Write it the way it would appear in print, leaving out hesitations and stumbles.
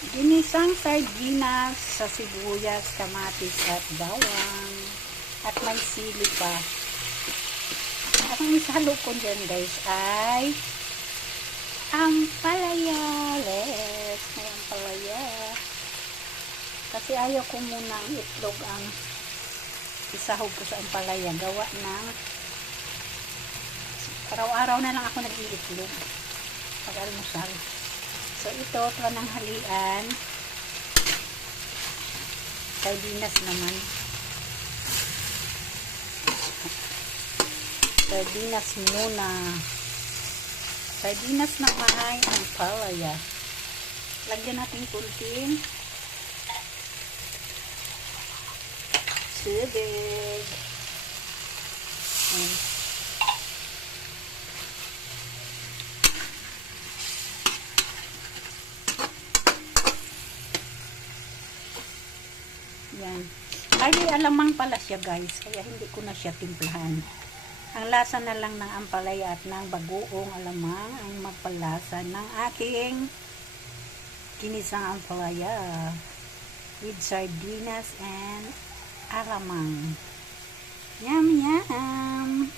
Ginisang sardinas sa sibuyas, kamatis at bawang. At may sili pa. At ang isalo ko dyan guys ay ampalaya. May ampalaya. Kasi ayaw ko muna ang itlog ang isahog ko sa ampalaya. Gawa ng araw-araw na lang ako nag-iitlog pag-almusal. So ito ng halian. Sardinas naman. Sardinas muna. Sardinas na may ampalaya. Lagyan natin kunting tubig. Yan. Ay, alamang pala siya guys. Kaya hindi ko na siya timplahan. Ang lasa na lang ng ampalaya at ng bagoong alamang ang magpalasa ng aking ginisang ampalaya with sardinas and alamang. Yum, yum!